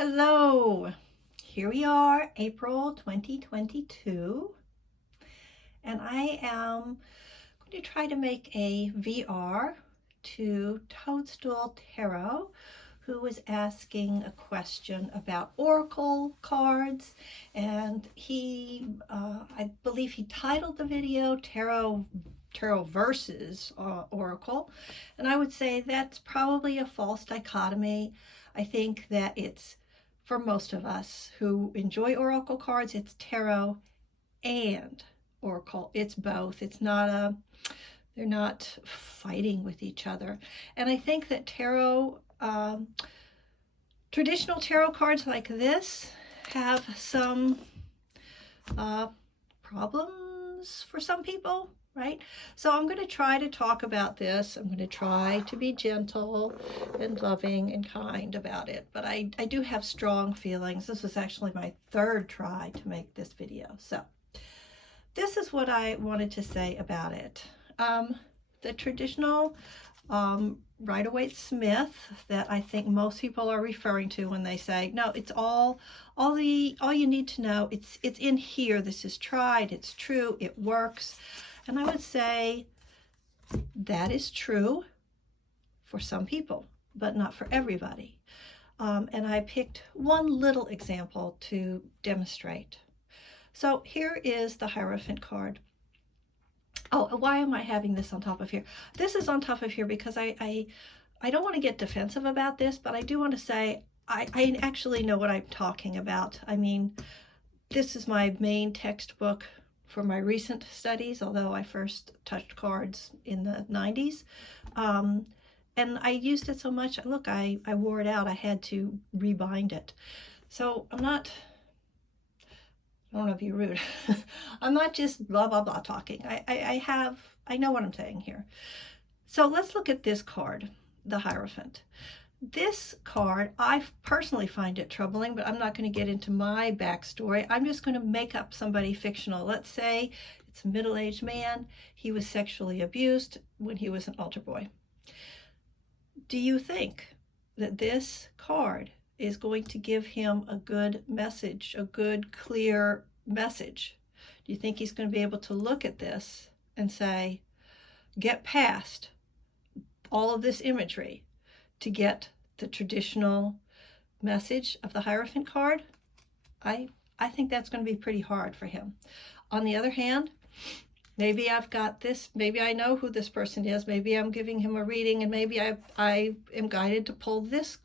Hello, here we are, April 2022, and I am going to try to make a VR to Toadstool Tarot, who was asking a question about oracle cards, and I believe he titled the video Tarot versus Oracle, and I would say that's probably a false dichotomy. I think that it's, for most of us who enjoy oracle cards, it's tarot and oracle. It's both. They're not fighting with each other. And I think that traditional tarot cards like this have some problems for some people, right? So I'm going to try to talk about this. I'm going to try to be gentle and loving and kind about it. But I do have strong feelings. This was actually my third try to make this video. So this is what I wanted to say about it. The traditional Rider-Waite-Smith that I think most people are referring to when they say, no, it's all you need to know. It's in here. This is tried. It's true. It works. And I would say that is true for some people, but not for everybody. And I picked one little example to demonstrate. So here is the Hierophant card. Oh, why am I having this on top of here? This is on top of here because I don't want to get defensive about this, but I do want to say I actually know what I'm talking about. I mean, this is my main textbook for my recent studies, although I first touched cards in the 90s. And I used it so much, look, I wore it out. I had to rebind it. So I don't want to be rude. I'm not just blah, blah, blah talking. I know what I'm saying here. So let's look at this card, the Hierophant. This card, I personally find it troubling, but I'm not going to get into my backstory. I'm just going to make up somebody fictional. Let's say it's a middle-aged man. He was sexually abused when he was an altar boy. Do you think that this card is going to give him a good message, a good, clear message? Do you think he's going to be able to look at this and say, get past all of this imagery to get the traditional message of the Hierophant card? I think that's going to be pretty hard for him. On the other hand, maybe I've got this, maybe I know who this person is, maybe I'm giving him a reading, and maybe I am guided to pull this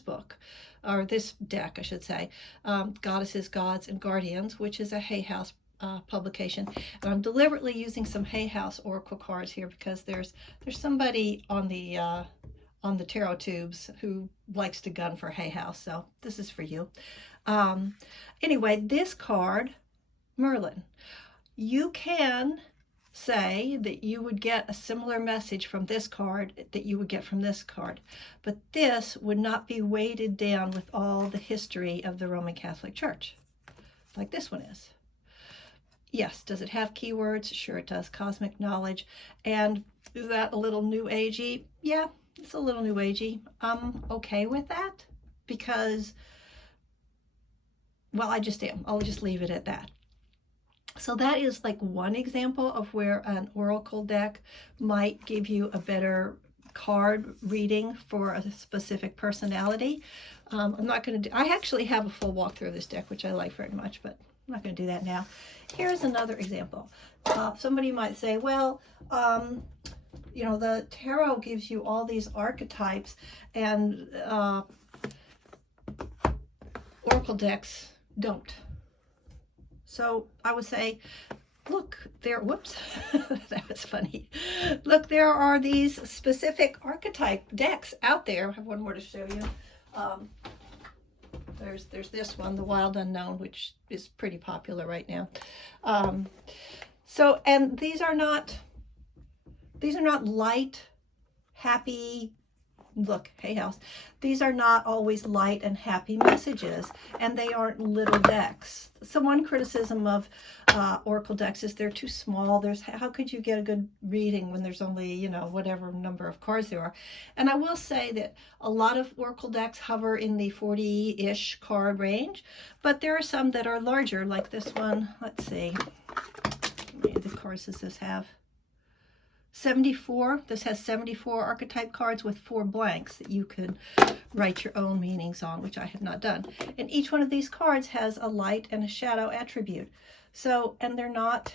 book, or this deck, I should say, Goddesses, Gods, and Guardians, which is a Hay House publication. And I'm deliberately using some Hay House oracle cards here because there's somebody on the tarot tubes who likes to gun for Hay House, so this is for you. Anyway, this card, Merlin, you can say that you would get a similar message from this card that you would get from this card, but this would not be weighted down with all the history of the Roman Catholic Church, like this one is. Yes, does it have keywords? Sure it does. Cosmic knowledge. And is that a little new agey? Yeah, it's a little new agey. I'm okay with that because, well, I just am. I'll just leave it at that. So that is like one example of where an oracle deck might give you a better card reading for a specific personality. I'm not going to do, I actually have a full walkthrough of this deck, which I like very much, but I'm not going to do that now. Here's another example. Somebody might say, well, you know, the tarot gives you all these archetypes, and oracle decks don't. So I would say, look, whoops, that was funny. Look, there are these specific archetype decks out there. I have one more to show you. There's this one, the Wild Unknown, which is pretty popular right now. So, and these are not light, happy, look, hey house, these are not always light and happy messages, and they aren't little decks. So one criticism of Oracle decks is they're too small. How could you get a good reading when there's only, you know, whatever number of cards there are? And I will say that a lot of Oracle decks hover in the 40-ish card range, but there are some that are larger, like this one. Let's see, how many of the cards does this have? 74. This has 74 archetype cards with 4 blanks that you can write your own meanings on, which I have not done. And each one of these cards has a light and a shadow attribute. So, and they're not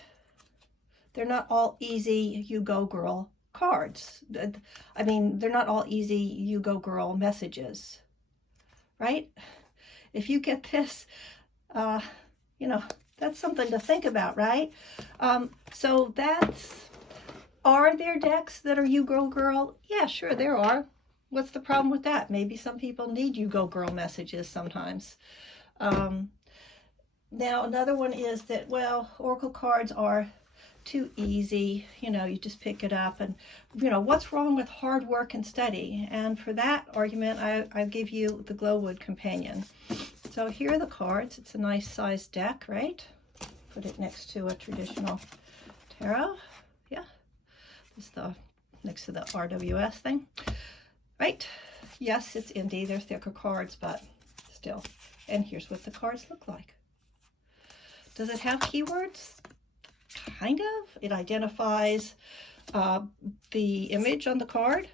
all easy you go girl cards. I mean, they're not all easy you go girl messages, right? If you get this, you know, that's something to think about, right? So that's... Are there decks that are you go girl? Yeah, sure, there are. What's the problem with that? Maybe some people need you go girl messages sometimes. Now, another one is that, well, Oracle cards are too easy. You know, you just pick it up and, you know, what's wrong with hard work and study? And for that argument, I give you the Glowwood Companion. So here are the cards. It's a nice sized deck, right? Put it next to a traditional tarot. Yeah. Is the next to the RWS thing, right? Yes, it's indie. They're thicker cards, but still. And here's what the cards look like. Does it have keywords? Kind of. It identifies the image on the card,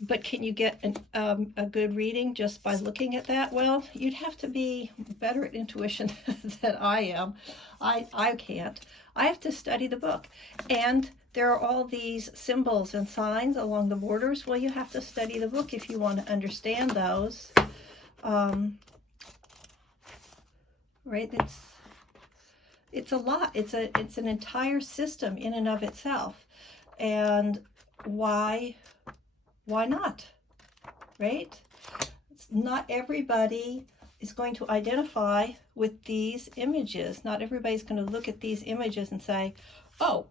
but can you get a good reading just by looking at that? Well, you'd have to be better at intuition than I am. I can't. I have to study the book. And there are all these symbols and signs along the borders. Well, you have to study the book if you want to understand those. Right? It's a lot. It's an entire system in and of itself. And why not? Right? Not everybody is going to identify with these images. Not everybody's going to look at these images and say, oh,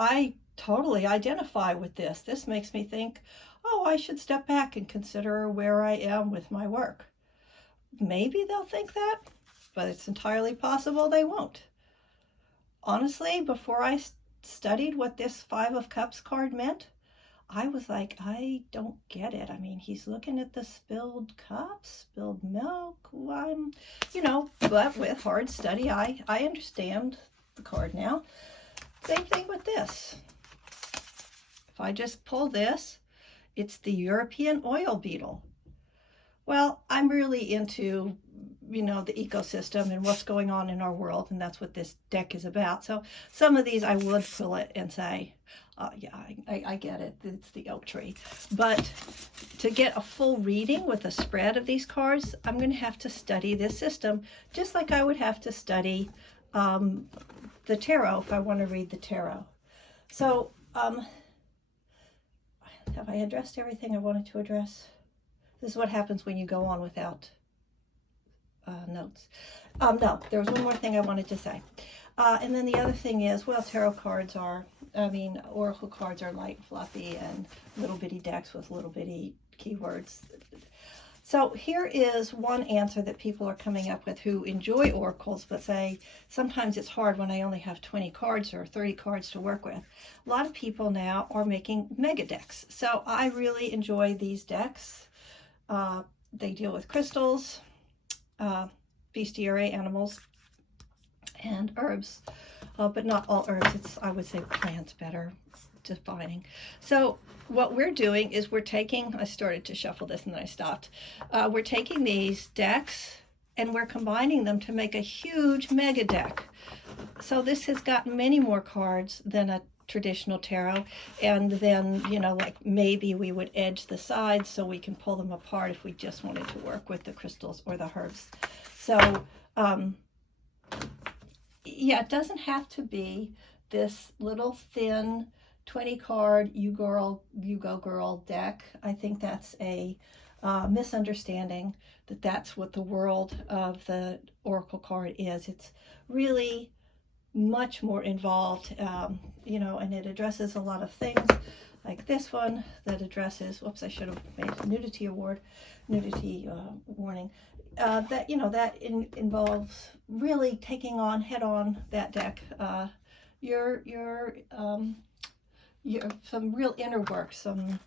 I totally identify with this. This makes me think, oh, I should step back and consider where I am with my work. Maybe they'll think that, but it's entirely possible they won't. Honestly, before I studied what this 5 of Cups card meant, I was like, I don't get it. I mean, he's looking at the spilled cups, spilled milk. You know, but with hard study, I understand the card now. Same thing with this. If I just pull this, it's the European oil beetle. Well, I'm really into, you know, the ecosystem and what's going on in our world, and that's what this deck is about. So some of these I would pull it and say, yeah, I get it. It's the oak tree. But to get a full reading with a spread of these cards, I'm going to have to study this system, just like I would have to study the tarot if I want to read the tarot. So have I addressed everything I wanted to address? This is what happens when you go on without notes. No, there was one more thing I wanted to say. And then the other thing is, well, tarot cards are, Oracle cards are light and fluffy and little bitty decks with little bitty keywords. So here is one answer that people are coming up with who enjoy oracles, but say, sometimes it's hard when I only have 20 cards or 30 cards to work with. A lot of people now are making mega decks. So I really enjoy these decks. They deal with crystals, bestiary, animals, and herbs, but not all herbs. It's, I would say, plants better defining. So what we're doing is we're taking, I started to shuffle this and then I stopped. We're taking these decks and we're combining them to make a huge mega deck. So this has got many more cards than a traditional tarot, and then, you know, like maybe we would edge the sides so we can pull them apart if we just wanted to work with the crystals or the herbs. So yeah, it doesn't have to be this little thin 20 card you go girl deck. I think that's a misunderstanding that that's what the world of the Oracle card is. It's really much more involved, you know, and it addresses a lot of things. like this one that addresses, whoops, I should have made a nudity award, nudity warning. That, you know, that involves really taking on head on that deck your some real inner work, some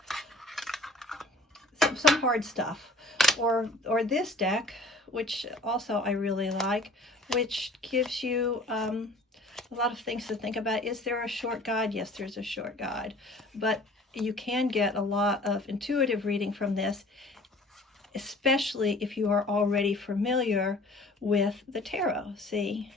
hard stuff, or this deck, which also I really like, which gives you a lot of things to think about. Is there a short guide? Yes, there's a short guide, but you can get a lot of intuitive reading from this, especially if you are already familiar with the tarot. See?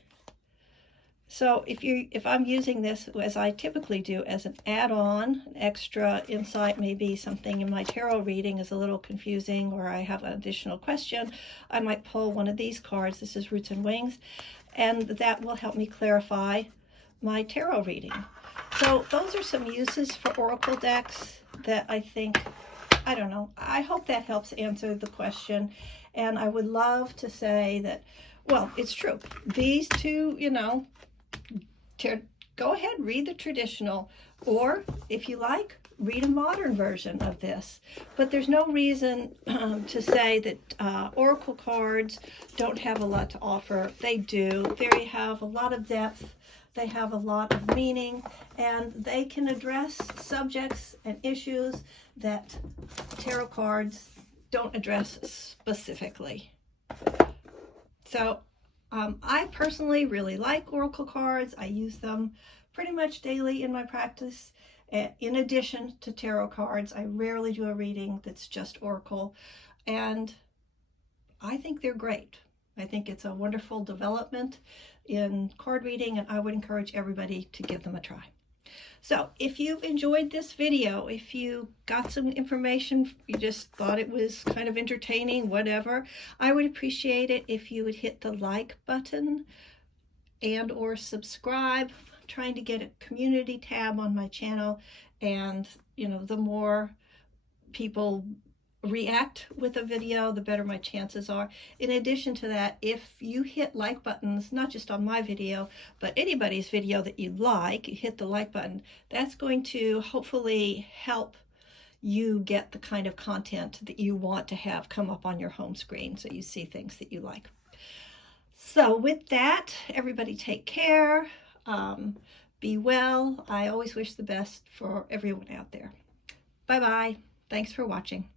So if I'm using this, as I typically do, as an add-on, an extra insight, maybe something in my tarot reading is a little confusing or I have an additional question, I might pull one of these cards. This is Roots and Wings, and that will help me clarify my tarot reading. So those are some uses for oracle decks that I think, I don't know, I hope that helps answer the question. And I would love to say that, well, it's true. These two, you know, go ahead, read the traditional, or if you like, read a modern version of this. But there's no reason to say that oracle cards don't have a lot to offer. They do. They have a lot of depth. They have a lot of meaning, and they can address subjects and issues that tarot cards don't address specifically. So I personally really like oracle cards. I use them pretty much daily in my practice. In addition to tarot cards, I rarely do a reading that's just oracle, and I think they're great. I think it's a wonderful development in card reading, and I would encourage everybody to give them a try. So if you've enjoyed this video, if you got some information, you just thought it was kind of entertaining, whatever, I would appreciate it if you would hit the like button and or subscribe. I'm trying to get a community tab on my channel, and you know, the more people react with a video, the better my chances are. In addition to that, if you hit like buttons, not just on my video, but anybody's video that you like, you hit the like button, that's going to hopefully help you get the kind of content that you want to have come up on your home screen, so you see things that you like. So with that, everybody take care, be well. I always wish the best for everyone out there. Bye-bye. Thanks for watching.